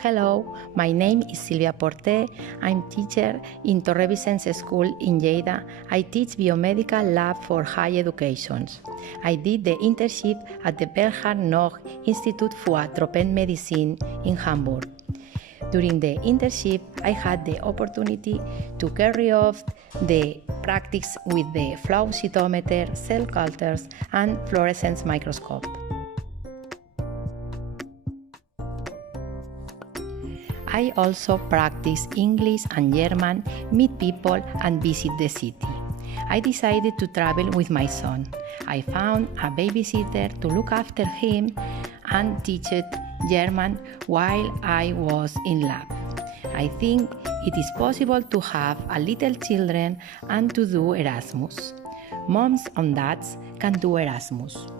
Hello, my name is Sílvia Porté. I'm teacher in Torre Vicens School in Lleida. I teach biomedical lab for higher education. I did the internship at the Bernhard Noch Institute für Tropenmedizin in Hamburg. During the internship, I had the opportunity to carry out the practice with the flow cytometer, cell cultures, and fluorescence microscope. I also practice English and German, meet people, and visit the city. I decided to travel with my son. I found a babysitter to look after him and teach German while I was in lab. I think it is possible to have a little children and to do Erasmus. Moms and dads can do Erasmus.